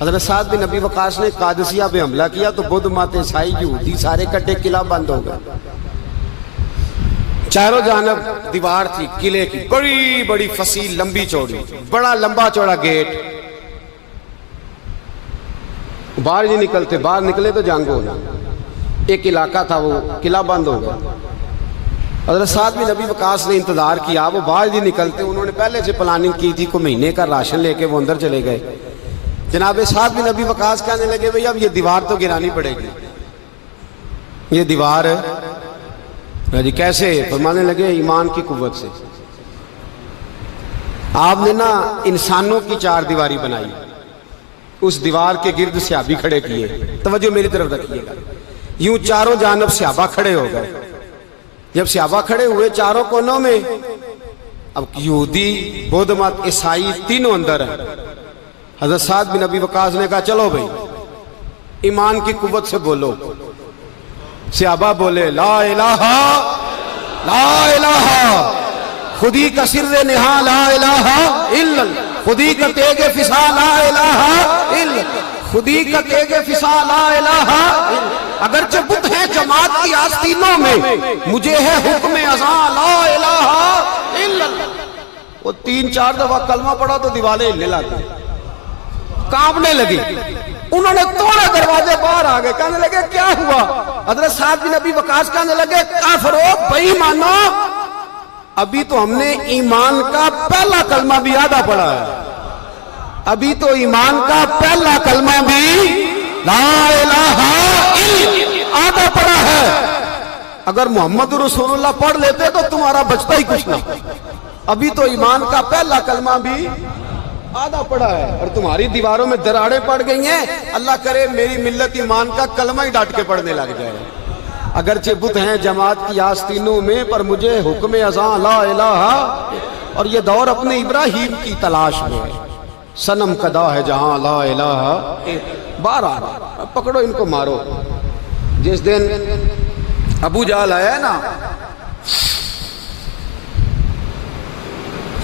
حضرت سعد بن ابی وقاص نے قادسیہ پہ حملہ کیا تو بدھ مت عیسائی یہودی سارے کٹے، قلعہ بند ہو گئے۔ چاروں جانب دیوار تھی قلعے کی، بڑی بڑی فصیل، لمبی چوڑی، بڑا لمبا چوڑا گیٹ، باہر نہیں نکلتے، باہر نکلے تو جنگ ہونا۔ ایک علاقہ تھا وہ قلعہ بند ہو گیا۔ حضرت سعد بن ابی وقاص نے انتظار کیا، وہ باہر نہیں نکلتے، انہوں نے پہلے سے پلاننگ کی تھی، کوئی مہینے کا راشن لے کے وہ اندر چلے گئے۔ جناب سعد بن ابی وقاص کہنے لگے بھئی اب یہ دیوار تو گرانی پڑے گی، یہ دیوار جی کیسے؟ فرمانے لگے ایمان کی قوت سے۔ آپ نے نا انسانوں کی چار دیواری بنائی، اس دیوار کے گرد صحابی کھڑے کیے، توجہ میری طرف رکھیے گا، یوں چاروں جانب صحابہ کھڑے ہو گئے۔ جب صحابہ کھڑے ہوئے چاروں کونوں میں، اب یہودی، بدھ مت، عیسائی تینوں اندر ہیں۔ حضرت سعد بن ابی وقاص نے کہا چلو بھئی ایمان کی قوت سے بولو۔ صحابہ بولے لا الہ لا الہ، خودی کا سر نہا لا الہ الا اللہ، خودی کا تیغ فسا لا الہ الا اللہ، خودی کا تیغ فسا لا الہ الا اللہ۔ اگرچہ بت ہے جماعت کی آستینوں میں، مجھے ہے حکم ازاں لا الہ الا اللہ۔ وہ 3-4 دفعہ کلمہ پڑھا تو دیوالیں ہلنے لگی، کانپنے لگی۔ انہوں نے توڑے دروازے، باہر آ گئے، کہنے لگے کیا ہوا؟ حضرت سعد بن ابی وقاص کہنے لگے کافرو، بے ایمانو، ابھی تو ہم نے ایمان کا پہلا کلمہ بھی آدھا پڑھا ہے، ابھی تو ایمان کا پہلا کلمہ بھی لا الہ الا آدھا پڑھا ہے۔ اگر محمد رسول اللہ پڑھ لیتے تو تمہارا بچتا ہی کچھ نہ، ابھی تو ایمان کا پہلا کلمہ بھی آدھا پڑا ہے اور تمہاری دیواروں میں دراڑیں پڑ گئی ہیں۔ اللہ کرے میری ملت ایمان کا کلمہ ہی ڈانٹ کے پڑھنے لگ جائے۔ اگرچہ بت ہیں جماعت کی آستینوں میں، پر مجھے حکم ازاں لا الہ، اور یہ دور اپنے ابراہیم کی تلاش میں، صنم کدا ہے جہاں لا الہ۔ باہر آ رہا، پکڑو ان کو مارو۔ جس دن ابو جہل آیا ہے نا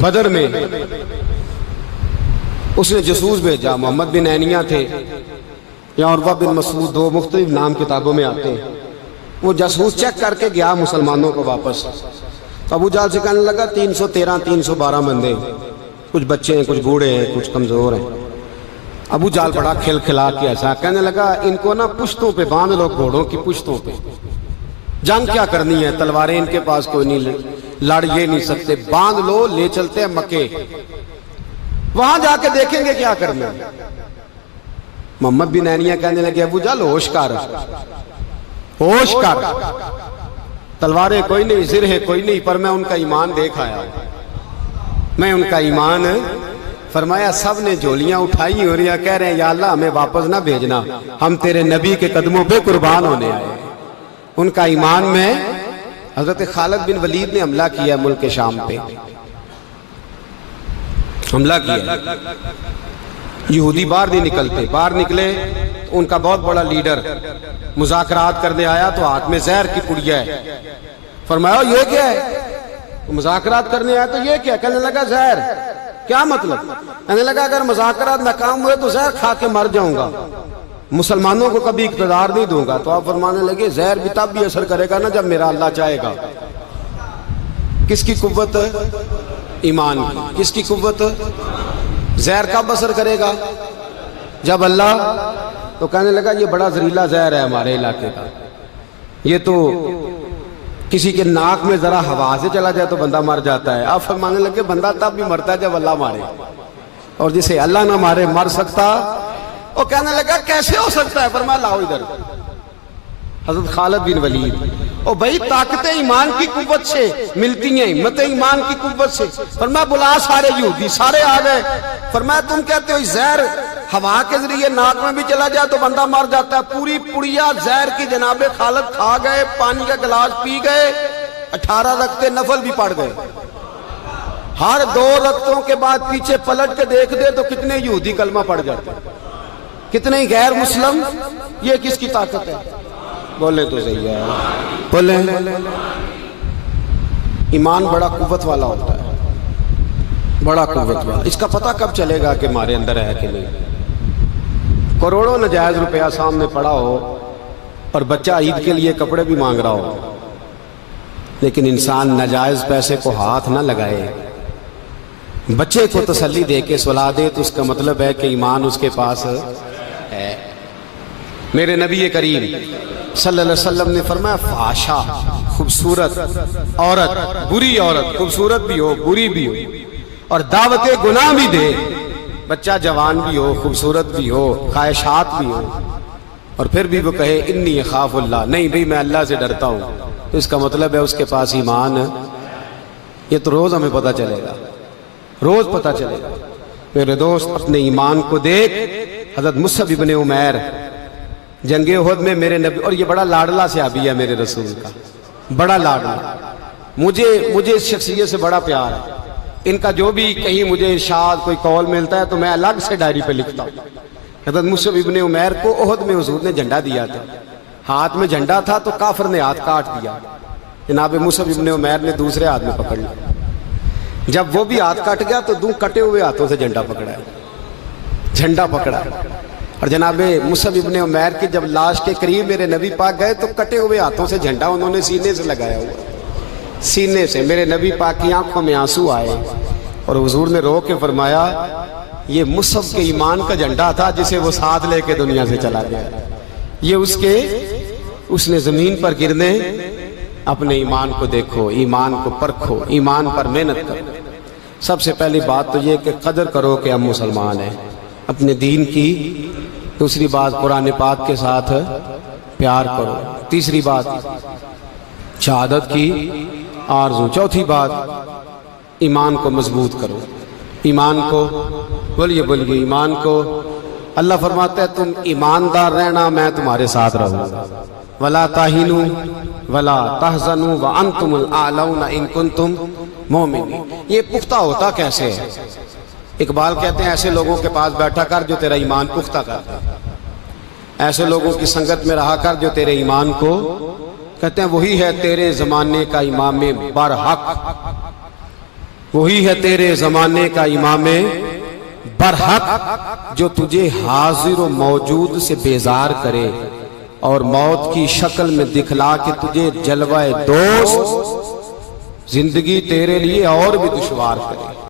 بدر میں، اس نے جاسوس بھیجا، محمد بن عینیہ تھے یا عروہ بن مسعود، دو مختلف نام کتابوں میں آتے ہیں۔ وہ جاسوس چیک کر کے گیا مسلمانوں کو واپس، ابو جہل سے کہنے لگا 313 312 بندے، کچھ بچے ہیں، کچھ بوڑھے ہیں، کچھ کمزور ہیں۔ ابو جہل بڑا کھل کھلا کے ایسا کہنے لگا ان کو نا پشتوں پہ باندھ لو، گھوڑوں کی پشتوں پہ، جنگ کیا کرنی ہے، تلواریں ان کے پاس کوئی نہیں، لڑ یہ نہیں سکتے، باندھ لو، لے چلتے ہیں مکے، وہاں جا کے دیکھیں گے کیا کرنا۔ محمد بن عینیہ کہنے لگے ابو جہل ہوش کر، ہوش کر، تلواریں کوئی نہیں، زرہیں کوئی نہیں، پر میں ان کا ایمان دیکھ آیا، میں ان کا ایمان۔ فرمایا سب نے جھولیاں اٹھائی ہو رہی ہیں، کہہ رہے ہیں یا اللہ ہمیں واپس نہ بھیجنا، ہم تیرے نبی کے قدموں پہ قربان ہونے آئے۔ ان کا ایمان میں حضرت خالد بن ولید نے حملہ کیا ملک شام پہ، حملہ کیا، یہودی باہر نہیں نکلتے، باہر نکلے تو ان کا بہت بڑا لیڈر مذاکرات کرنے آیا تو ہاتھ میں زہر کی پڑیا ہے۔ فرمایا یہ کیا ہے؟ مذاکرات کرنے آیا تو یہ کیا؟ کہنے لگا زہر۔ کیا مطلب؟ کہنے لگا اگر مذاکرات ناکام ہوئے تو زہر کھا کے مر جاؤں گا، مسلمانوں کو کبھی اقتدار نہیں دوں گا۔ تو آپ فرمانے لگے زہر بھی تب بھی اثر کرے گا نا جب میرا اللہ چاہے گا۔ کس کی قوت؟ ایمان کی۔ کس کی قوت؟ زہر کب اثر کرے گا؟ جب اللہ۔ تو کہنے لگا یہ بڑا زہریلا زہر ہے ہمارے علاقے کا، یہ تو کسی کے ناک میں ذرا ہوا سے چلا جائے تو بندہ مر جاتا ہے۔ آپ فرمانے لگے بندہ تب بھی مرتا ہے جب اللہ مارے، اور جسے اللہ نہ مارے مر سکتا؟ وہ کہنے لگا کیسے ہو سکتا ہے؟ فرمایا لاؤ ادھر۔ حضرت خالد بن ولید، اور بھائی طاقت ایمان کی قوت سے ملتی ہیں، ہمت ایمان کی قوت سے۔ فرمایا بلا سارے یہودی، سارے آ گئے۔ فرمایا تم کہتے ہو زہر ہوا کے ذریعے ناک میں بھی چلا جائے تو بندہ مر جاتا ہے، پوری پڑیا زہر کی جناب خالد کھا گئے، پانی کا گلاس پی گئے، 18 رکعتیں نفل بھی پڑھ گئے۔ ہر 2 رکعتوں کے بعد پیچھے پلٹ کے دیکھ دے تو کتنے یہودی کلمہ پڑھ جاتے ہیں، کتنے غیر مسلم۔ یہ کس کی طاقت ہے؟ بولے تو صحیح ہے، بولے۔ ایمان بڑا قوت والا ہوتا ہے، بڑا قوت والا۔ اس کا پتہ کب چلے گا کہ ہمارے اندر ہے کہ نہیں؟ کروڑوں ناجائز روپیہ سامنے پڑا ہو اور بچہ عید کے لیے کپڑے بھی مانگ رہا ہو، لیکن انسان ناجائز پیسے کو ہاتھ نہ لگائے، بچے کو تسلی دے کے سلا دے تو اس کا مطلب ہے کہ ایمان اس کے پاس ہے۔ میرے نبی کریم صلی اللہ علیہ وسلم نے فرمایا فحاشا، خوبصورت عورت، بری عورت، خوبصورت بھی ہو بری بھی ہو اور دعوت گناہ بھی دے، بچہ جوان بھی ہو خوبصورت بھی ہو خواہشات بھی ہو، اور پھر بھی وہ کہے انی اخاف اللہ، نہیں بھئی میں اللہ سے ڈرتا ہوں، تو اس کا مطلب ہے اس کے پاس ایمان۔ یہ تو روز ہمیں پتہ چلے گا، روز پتہ چلے گا۔ میرے دوست اپنے ایمان کو دیکھ۔ حضرت مصعب ابن عمیر جنگ احد میں میرے نبی، اور یہ بڑا لاڈلا صحابی ہے میرے رسول کا، بڑا لاڈلا، مجھے اس شخصیت سے بڑا پیار ہے۔ ان کا جو بھی کہیں مجھے ارشاد کوئی قول ملتا ہے تو میں الگ سے ڈائری پہ لکھتا ہوں۔ حضرت مصعب ابن عمیر کو احد میں حضور نے جھنڈا دیا تھا، ہاتھ میں جھنڈا تھا تو کافر نے ہاتھ کاٹ دیا، جناب مصعب ابن عمیر نے دوسرے ہاتھ میں پکڑ لیا، جب وہ بھی ہاتھ کٹ گیا تو دو کٹے ہوئے ہاتھوں سے جھنڈا پکڑا ہے، جھنڈا پکڑا ہے۔ اور جناب مصعب ابن عمیر کی جب لاش کے قریب میرے نبی پاک گئے تو کٹے ہوئے ہاتھوں سے جھنڈا انہوں نے سینے سے لگایا ہوا، سینے سے۔ میرے نبی پاک کی آنکھوں میں آنسو آئے اور حضور نے رو کے فرمایا یہ مصعب کے ایمان کا جھنڈا تھا جسے وہ ساتھ لے کے دنیا سے چلا گیا، یہ اس نے زمین پر گرنے۔ اپنے ایمان کو دیکھو، ایمان کو پرکھو، ایمان پر محنت کرو۔ سب سے پہلی بات تو یہ کہ قدر کرو کہ ہم مسلمان ہیں، اپنے دین کی۔ دوسری بات قرآن پاک کے ساتھ پیار کرو۔ تیسری بات شہادت کی آرزو۔ چوتھی بات ایمان کو مضبوط کرو، ایمان کو بولیے ایمان کو۔ اللہ فرماتا ہے تم ایماندار رہنا میں تمہارے ساتھ رہوں گا، وَلَا تَهِنُوا وَلَا تَحْزَنُوا وَأَنْتُمُ الْأَعْلَوْنَ إِن كُنتُم مُؤْمِنِينَ۔ یہ پختہ ہوتا کیسے ہے؟ اقبال کہتے ہیں ایسے لوگوں کے پاس بیٹھا کر جو تیرا ایمان پختہ کرتا ہے، ایسے لوگوں کی سنگت میں رہا کر جو تیرے ایمان کو، کہتے ہیں وہی ہے تیرے زمانے کا امام برحق، وہی ہے تیرے زمانے کا امام برحق جو تجھے حاضر و موجود سے بیزار کرے اور موت کی شکل میں دکھلا کے تجھے جلوہ دوست زندگی تیرے لیے اور بھی دشوار کرے۔